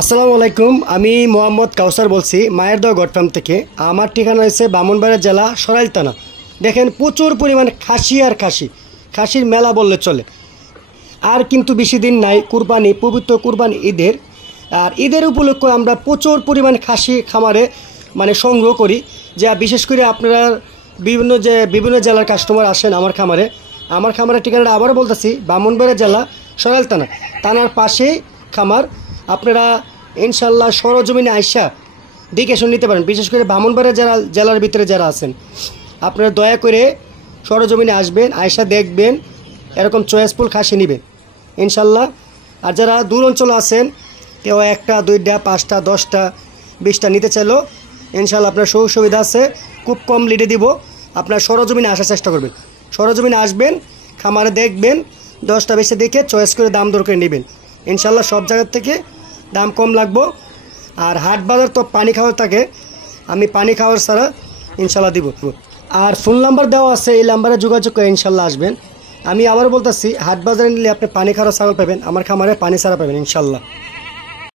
আসসালামু আলাইকুম। আমি মোহাম্মদ কাউসার বলছি মায়ের দোয়া গড ফার্ম থেকে। আমার ঠিকানা হয়েছে ব্রাহ্মণবাড়িয়া জেলা সরাইল থানা। দেখেন প্রচুর পরিমাণ খাসি আর খাসির মেলা বললে চলে। আর কিন্তু বেশি দিন নাই কুরবানি, পবিত্র কুরবানি ঈদের। আর ঈদের উপলক্ষে আমরা প্রচুর পরিমাণ খাসি খামারে সংগ্রহ করি, যা বিশেষ করে আপনারা বিভিন্ন জেলার কাস্টমার আসেন আমার খামারের ঠিকানাটা আবারও বলতেছি, ব্রাহ্মণবাড়িয়া জেলা সরাইল থানার পাশেই খামার। আপনারা ইনশাল্লাহ সরজমিনে আইসা দেখে শুনে নিতে পারেন। বিশেষ করে ব্রাহ্মণবাড়িয়া জেলার ভিতরে যারা আছেন আপনারা দয়া করে সরজমিনে আসবেন, আইসা দেখবেন, এরকম চয়েসফুল খাসি নেবেন ইনশাল্লাহ। আর যারা দূর অঞ্চলে আছেন কেউ 1টা 2টা 5টা 10টা 20টা নিতে চাইলেও ইনশাল্লাহ আপনার সুযোগ সুবিধা আছে, খুব কম লিডে দিব। আপনার সরজমিনে আসার চেষ্টা করবেন, সরজমিনে আসবেন, খামারে দেখবেন, 10টা 20টা দেখে চয়েস করে দাম দর করে নেবেন ইনশাল্লাহ। সব জায়গার থেকে দাম কম লাগবো। আর হাট বাজার তো পানি খাওয়ার থাকে, আমি পানি খাওয়ার ছাড়া ইনশাল্লাহ দিব। আর ফোন নাম্বার দেওয়া আছে, এই নাম্বারে যোগাযোগ করে ইনশাল্লাহ আসবেন। আমি আবার বলতেছি, হাট বাজারে নিলে আপনি পানি খাওয়ার ছাগল পাবেন, আমার খামারে পানি ছাড়া পাবেন ইনশাল্লাহ।